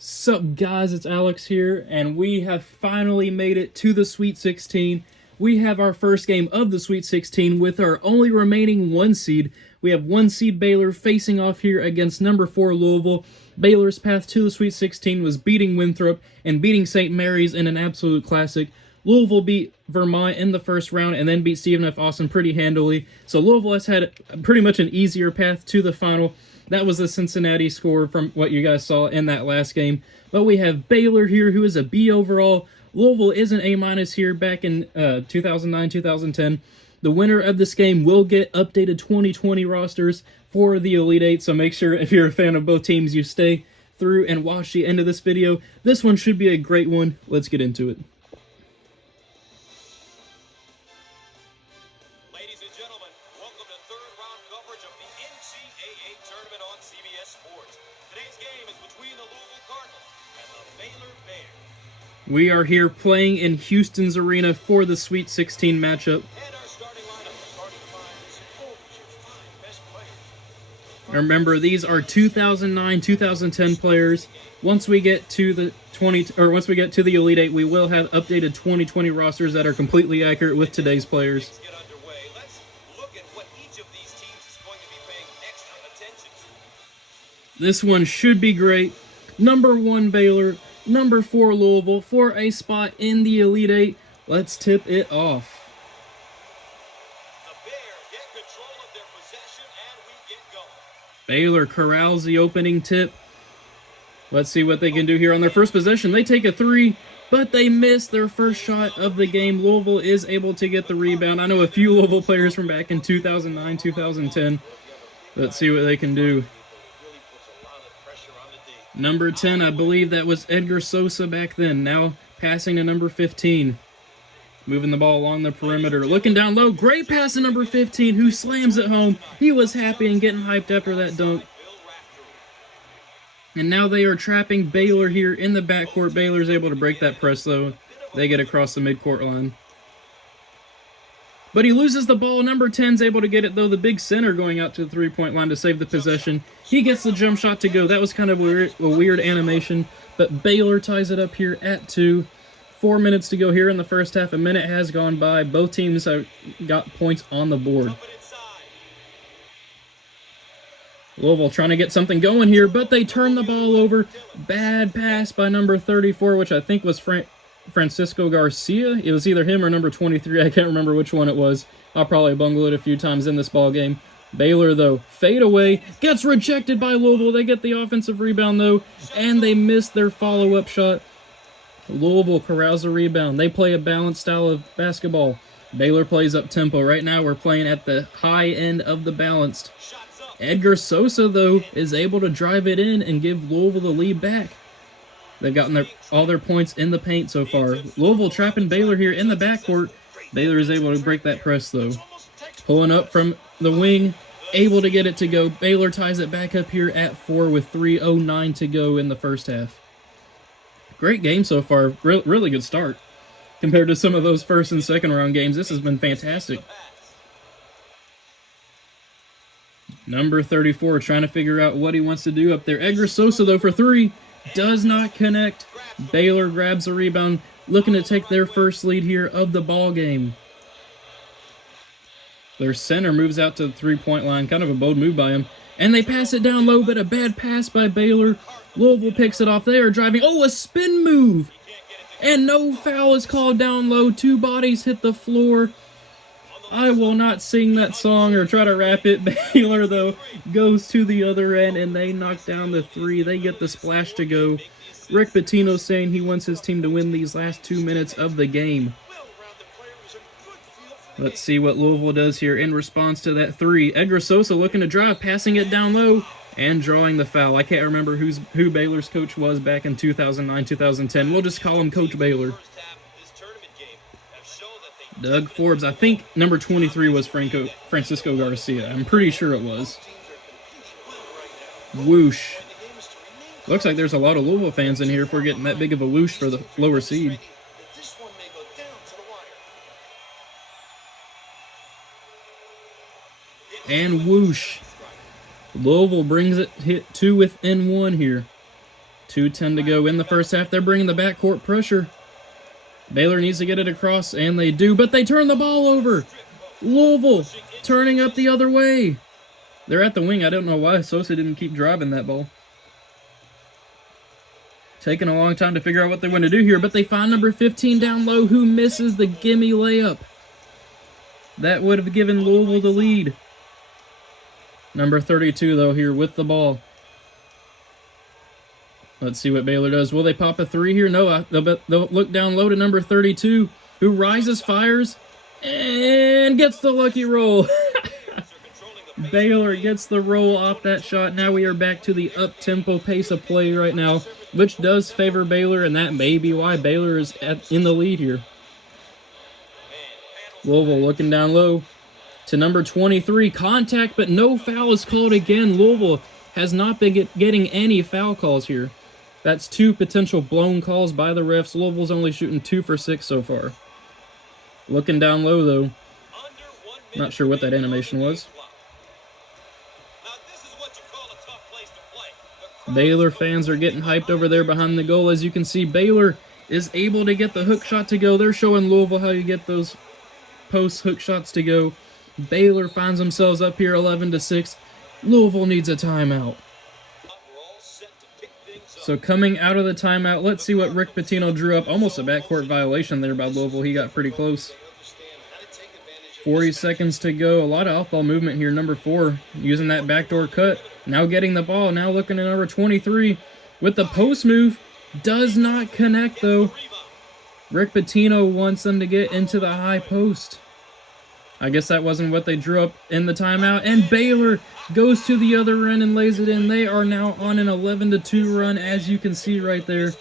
Sup guys, it's Alex here, and we have finally made it to the Sweet 16. We have our first game of the Sweet 16 with our only remaining 1 seed. We have 1 seed Baylor facing off here against number 4 Louisville. Baylor's path to the Sweet 16 was beating Winthrop and beating St. Mary's in an absolute classic. Louisville beat Vermont in the first round and then beat Stephen F. Austin pretty handily. So Louisville has had pretty much an easier path to the final. That was the Cincinnati score from what you guys saw in that last game. But we have Baylor here, who is a B overall. Louisville is an A- here back in 2009-2010. The winner of this game will get updated 2020 rosters for the Elite Eight, so make sure if you're a fan of both teams, you stay through and watch the end of this video. This one should be a great one. Let's get into it. Ladies and gentlemen, welcome to third round coverage of the NCAA tournament on CBS Sports. Today's game is between the Louisville Cardinals and the Baylor Bears. We are here playing in Houston's arena for the Sweet 16 matchup. And our starting lineup, starting five is always your 5 best players. Remember, these are 2009-2010 players. Once we get to the Elite Eight, we will have updated 2020 rosters that are completely accurate with today's players. Get underway. Let's look at what each of these teams is going to be paying extra attention to. This one should be great. Number 1 Baylor, number 4 Louisville for a spot in the Elite Eight. Let's tip it off. The Bears get control of their possession and we get going. Baylor corrals the opening tip. Let's see what they can do here on their first possession. They take a 3, but they miss their first shot of the game. Louisville is able to get the rebound. I know a few Louisville players from back in 2009-2010. Let's see what they can do. Number 10, I believe that was Edgar Sosa back then. Now passing to number 15. Moving the ball along the perimeter. Looking down low. Great pass to number 15, who slams it home. He was happy and getting hyped after that dunk. And now they are trapping Baylor here in the backcourt. Baylor's able to break that press, though. They get across the midcourt line. But he loses the ball. Number 10's able to get it, though. The big center going out to the three-point line to save the possession. He gets the jump shot to go. That was kind of a weird animation. But Baylor ties it up here at 2. 4 minutes to go here in the first half. A minute has gone by. Both teams have got points on the board. Louisville trying to get something going here, but they turn the ball over. Bad pass by number 34, which I think was Francisco Garcia. It was either him or number 23. I can't remember which one it was. I'll probably bungle it a few times in this ball game. Baylor, though, fade away, gets rejected by Louisville. They get the offensive rebound, though, and they miss their follow-up shot. Louisville corrals the rebound. They play a balanced style of basketball. Baylor plays up-tempo. Right now, we're playing at the high end of the balanced. Edgar Sosa, though, is able to drive it in and give Louisville the lead back. They've gotten all their points in the paint so far. Louisville trapping Baylor here in the backcourt. Baylor is able to break that press, though. Pulling up from the wing, able to get it to go. Baylor ties it back up here at 4 with 3:09 to go in the first half. Great game so far. Really good start. Compared to some of those first and second round games, this has been fantastic. Number 34 trying to figure out what he wants to do up there. Edgar Sosa, though, for 3. Does not connect. Baylor grabs the rebound, looking to take their first lead here of the ball game. Their center moves out to the three-point line. Kind of a bold move by him. And they pass it down low, but a bad pass by Baylor. Louisville picks it off. They are driving. Oh, a spin move! And no foul is called down low. 2 bodies hit the floor. I will not sing that song or try to rap it. Baylor, though, goes to the other end, and they knock down the 3. They get the splash to go. Rick Pitino saying he wants his team to win these last 2 minutes of the game. Let's see what Louisville does here in response to that 3. Edgar Sosa looking to drive, passing it down low, and drawing the foul. I can't remember who Baylor's coach was back in 2009-2010. We'll just call him Coach Baylor. Doug Forbes. I think number 23 was Francisco Garcia. I'm pretty sure it was. Whoosh. Looks like there's a lot of Louisville fans in here if we're getting that big of a whoosh for the lower seed. And whoosh. Louisville brings it hit 2 within 1 here. 2:10 to go in the first half. They're bringing the backcourt pressure. Baylor needs to get it across, and they do, but they turn the ball over. Louisville turning up the other way. They're at the wing. I don't know why Sosa didn't keep driving that ball. Taking a long time to figure out what they want to do here, but they find number 15 down low, who misses the gimme layup. That would have given Louisville the lead. Number 32, though, here with the ball. Let's see what Baylor does. Will they pop a three here? No, they'll look down low to number 32, who rises, fires, and gets the lucky roll. Baylor gets the roll off that shot. Now we are back to the up-tempo pace of play right now, which does favor Baylor, and that may be why Baylor is in the lead here. Louisville looking down low to number 23. Contact, but no foul is called again. Louisville has not been getting any foul calls here. That's 2 potential blown calls by the refs. Louisville's only shooting 2 for 6 so far. Looking down low, though. Not sure what that animation was. Baylor fans are getting hyped over there behind the goal. As you can see, Baylor is able to get the hook shot to go. They're showing Louisville how you get those post hook shots to go. Baylor finds themselves up here 11-6. Louisville needs a timeout. So coming out of the timeout, let's see what Rick Pitino drew up. Almost a backcourt violation there by Louisville. He got pretty close. 40 seconds to go. A lot of off-ball movement here. Number 4 using that backdoor cut. Now getting the ball. Now looking at number 23 with the post move. Does not connect, though. Rick Pitino wants them to get into the high post. I guess that wasn't what they drew up in the timeout. And Baylor goes to the other end and lays it in. They are now on an 11-2 run, as you can see right there.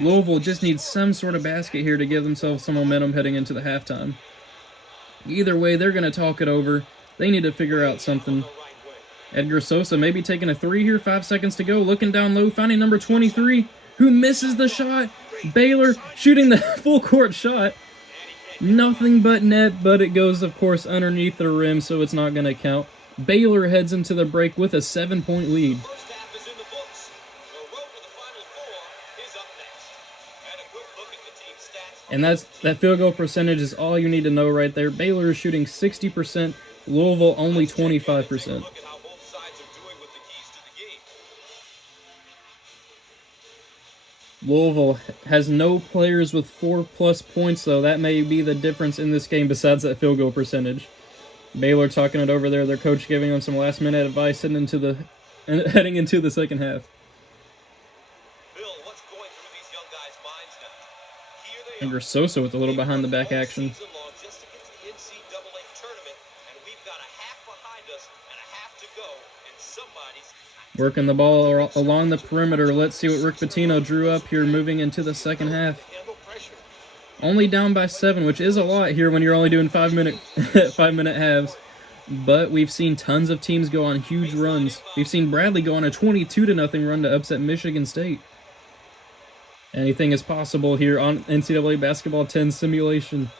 Louisville just needs some sort of basket here to give themselves some momentum heading into the halftime. Either way, they're going to talk it over. They need to figure out something. Edgar Sosa maybe taking a 3 here. 5 seconds to go. Looking down low, finding number 23, who misses the shot. Baylor shooting the full court shot. Nothing but net, but it goes, of course, underneath the rim, so it's not going to count. Baylor heads into the break with a 7-point lead. And that field goal percentage is all you need to know right there. Baylor is shooting 60%, Louisville only 25%. Louisville has no players with 4+ points, though. That may be the difference in this game besides that field goal percentage. Baylor talking it over there. Their coach giving them some last-minute advice heading into the second half. Edgar Sosa with a little behind-the-back action. Working the ball along the perimeter. Let's see what Rick Pitino drew up here moving into the second half. Only down by 7, which is a lot here when you're only doing 5-minute 5-minute halves. But we've seen tons of teams go on huge runs. We've seen Bradley go on a 22-0 run to upset Michigan State. Anything is possible here on NCAA Basketball 10 simulation.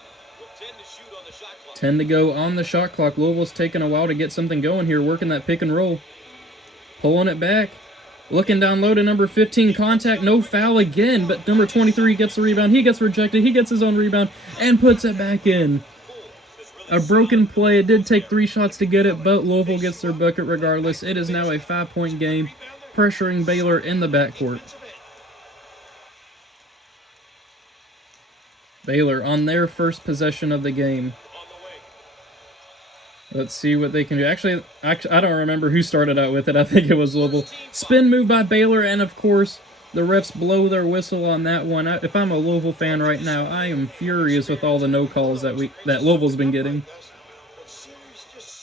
10 to go on the shot clock. Louisville's taking a while to get something going here, working that pick and roll. Pulling it back. Looking down low to number 15. Contact, no foul again, but number 23 gets the rebound. He gets rejected. He gets his own rebound and puts it back in. A broken play. It did take 3 shots to get it, but Louisville gets their bucket regardless. It is now a 5-point game, pressuring Baylor in the backcourt. Baylor on their first possession of the game. Let's see what they can do. Actually, I don't remember who started out with it. I think it was Louisville. Spin move by Baylor, and of course, the refs blow their whistle on that one. If I'm a Louisville fan right now, I am furious with all the no calls that Louisville's been getting.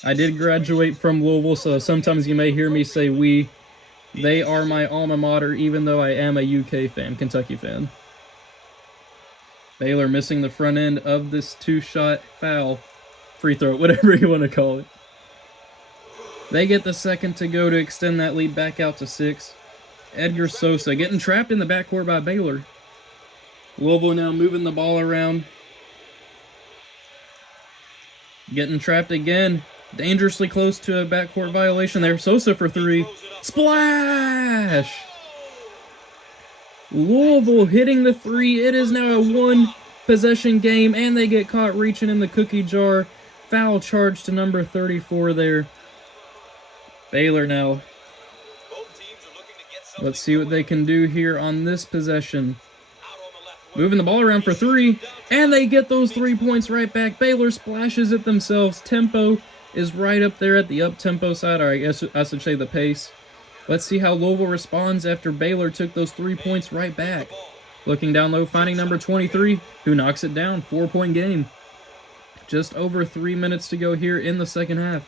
I did graduate from Louisville, so sometimes you may hear me say we. They are my alma mater, even though I am a UK fan, Kentucky fan. Baylor missing the front end of this 2-shot foul. Free throw, whatever you want to call it. They get the second to go to extend that lead back out to 6. Edgar Sosa getting trapped in the backcourt by Baylor. Louisville now moving the ball around. Getting trapped again. Dangerously close to a backcourt violation there. Sosa for 3. Splash! Louisville hitting the three. It is now a one-possession game, and they get caught reaching in the cookie jar. Foul charge to number 34 there. Baylor now. Let's see what they can do here on this possession. Moving the ball around for three, and they get those 3 points right back. Baylor splashes it themselves. Tempo is right up there at the up-tempo side, or I guess I should say the pace. Let's see how Louisville responds after Baylor took those 3 points right back. Looking down low, finding number 23, who knocks it down. 4-point game. Just over 3 minutes to go here in the second half.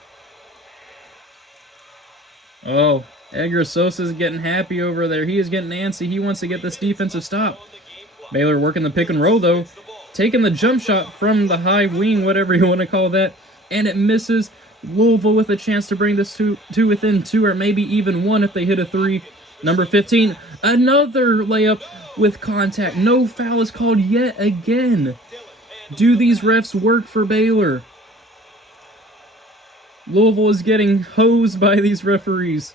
Oh, Edgar Sosa's getting happy over there. He is getting antsy. He wants to get this defensive stop. Baylor working the pick and roll, though. Taking the jump shot from the high wing, whatever you want to call that. And it misses. Louisville with a chance to bring this to within 2 or maybe even 1 if they hit a 3. Number 15, another layup with contact. No foul is called yet again. Do these refs work for Baylor? Louisville is getting hosed by these referees.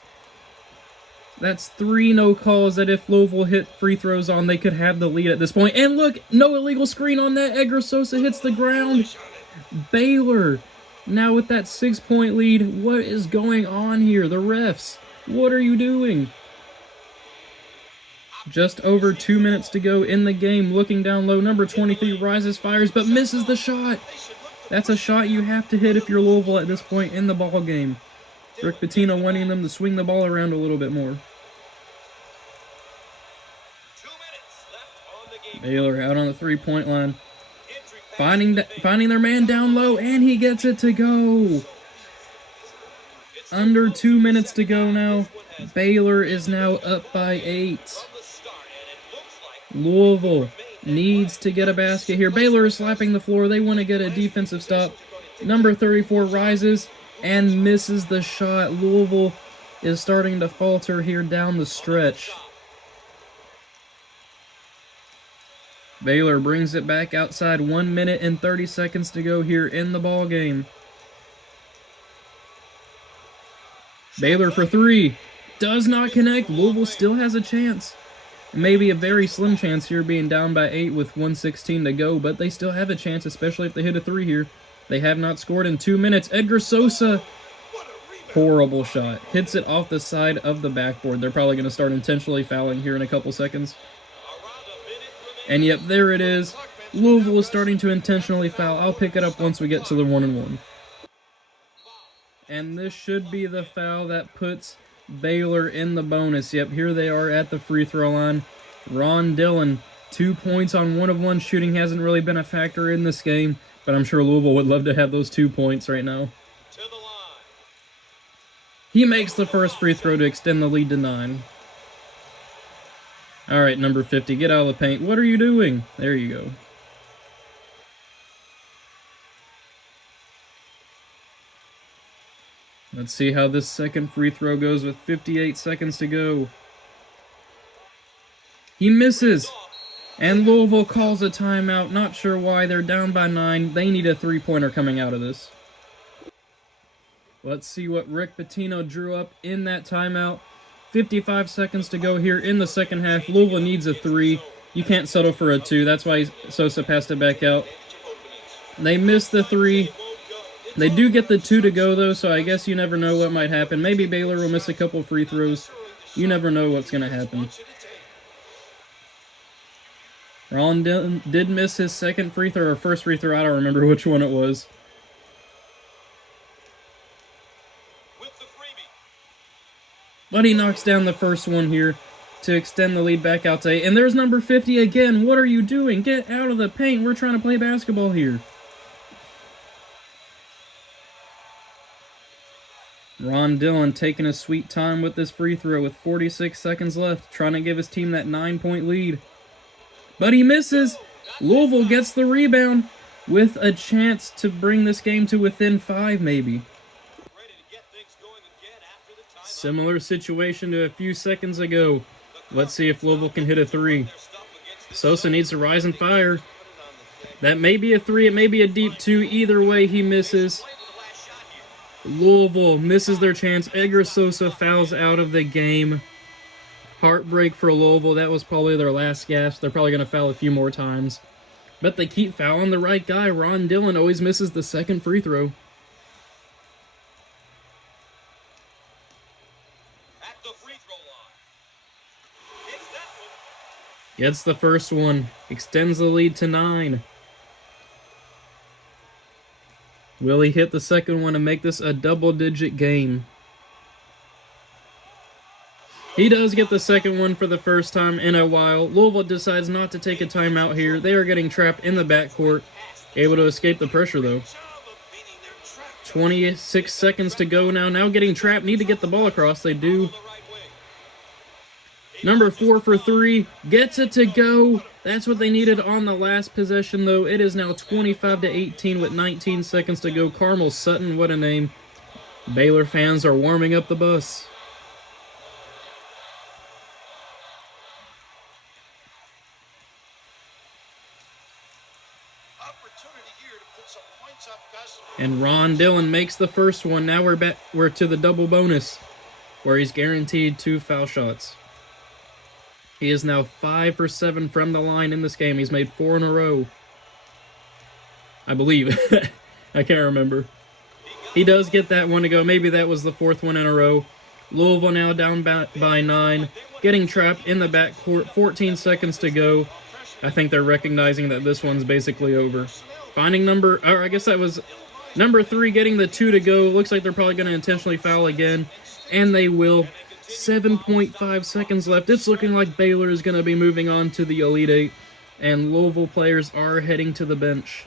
That's 3 no calls that if Louisville hit free throws on, they could have the lead at this point. And look, no illegal screen on that. Edgar Sosa hits the ground. Baylor now with that 6-point lead. What is going on here? The refs, what are you doing? Just over 2 minutes to go in the game. Looking down low, number 23 rises, fires, but misses the shot. That's a shot you have to hit if you're Louisville at this point in the ball game. Rick Pitino wanting them to swing the ball around a little bit more. Baylor out on the 3-point line. Finding their man down low, and he gets it to go. Under 2 minutes to go now. Baylor is now up by 8. Louisville needs to get a basket here. Baylor is slapping the floor. They want to get a defensive stop. Number 34 rises and misses the shot. Louisville is starting to falter here down the stretch. Baylor brings it back outside. 1 minute and 30 seconds to go here in the ball game. Baylor for 3. Does not connect. Louisville still has a chance. Maybe a very slim chance here, being down by 8 with 1:16 to go, but they still have a chance, especially if they hit a 3 here. They have not scored in 2 minutes. Edgar Sosa, horrible shot. Hits it off the side of the backboard. They're probably going to start intentionally fouling here in a couple seconds. And yep, there it is. Louisville is starting to intentionally foul. I'll pick it up once we get to the 1-and-1. And this should be the foul that puts Baylor in the bonus. Yep, here they are at the free throw line. Ron Dillon, 2 points on 1 of 1 shooting. Hasn't really been a factor in this game, but I'm sure Louisville would love to have those 2 points right now. He makes the first free throw to extend the lead to 9. All right, number 50, get out of the paint. What are you doing? There you go. Let's see how this second free throw goes with 58 seconds to go. He misses, and Louisville calls a timeout. Not sure why. They're down by 9. They need a 3-pointer coming out of this. Let's see what Rick Pitino drew up in that timeout. 55 seconds to go here in the second half. Louisville needs a 3. You can't settle for a 2. That's why Sosa passed it back out. They missed the 3. They do get the 2 to go, though, so I guess you never know what might happen. Maybe Baylor will miss a couple free throws. You never know what's going to happen. Ron Dillon did miss his second free throw, or first free throw. I don't remember which one it was. But he knocks down the first one here to extend the lead back out to 8. And there's number 50 again. What are you doing? Get out of the paint. We're trying to play basketball here. Ron Dillon taking a sweet time with this free throw with 46 seconds left, trying to give his team that 9-point lead. But he misses. Louisville gets the rebound with a chance to bring this game to within 5 maybe. Similar situation to a few seconds ago. Let's see if Louisville can hit a 3. Sosa needs to rise and fire. That may be a 3, it may be a deep 2. Either way, he misses. Louisville misses their chance. Edgar Sosa fouls out of the game. Heartbreak for Louisville. That was probably their last gasp. They're probably going to foul a few more times. But they keep fouling the right guy. Ron Dillon always misses the second free throw. At the free throw line. Hits that one. Gets the first one. Extends the lead to 9. Will he hit the second one and make this a double-digit game? He does get the second one for the first time in a while. Louisville decides not to take a timeout here. They are getting trapped in the backcourt. Able to escape the pressure, though. 26 seconds to go now. Now getting trapped. Need to get the ball across. They do. Number 4 for 3. Gets it to go. That's what they needed on the last possession, though. It is now 25-18 with 19 seconds to go. Carmel Sutton, what a name. Baylor fans are warming up the bus. And Ron Dillon makes the first one. Now we're to the double bonus, where he's guaranteed 2 foul shots. He is now 5 for 7 from the line in this game. He's made 4 in a row, I believe. I can't remember. He does get that one to go. Maybe that was the 4th one in a row. Louisville now down by 9. Getting trapped in the backcourt. 14 seconds to go. I think they're recognizing that this one's basically over. Finding I guess that was number 3 getting the 2 to go. Looks like they're probably going to intentionally foul again. And they will. 7.5 seconds left. It's looking like Baylor is going to be moving on to the Elite Eight. And Louisville players are heading to the bench.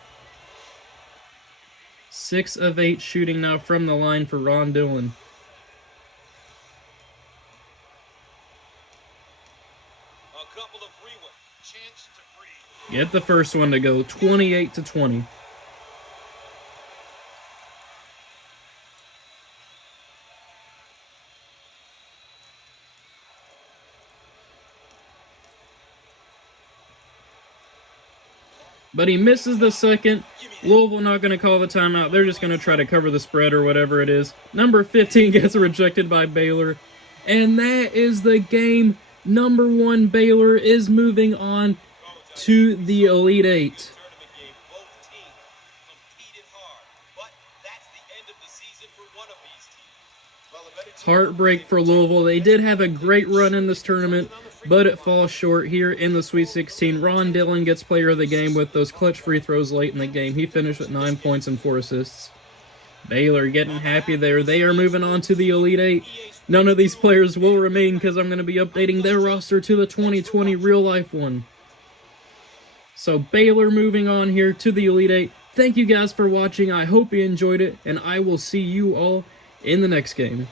6 of 8 shooting now from the line for Ron Dillon. A couple of free ones. Chance to breathe. Get the first one to go. 28-20. But he misses the second. Louisville not going to call the timeout. They're just going to try to cover the spread or whatever it is. Number 15 gets rejected by Baylor. And that is the game. Number 1 Baylor is moving on to the Elite Eight. Heartbreak for Louisville. They did have a great run in this tournament, but it falls short here in the Sweet 16. Ron Dillon gets player of the game with those clutch free throws late in the game. He finished with 9 points and 4 assists. Baylor getting happy there. They are moving on to the Elite Eight. None of these players will remain because I'm going to be updating their roster to the 2020 real-life one. So Baylor moving on here to the Elite Eight. Thank you guys for watching. I hope you enjoyed it, and I will see you all in the next game.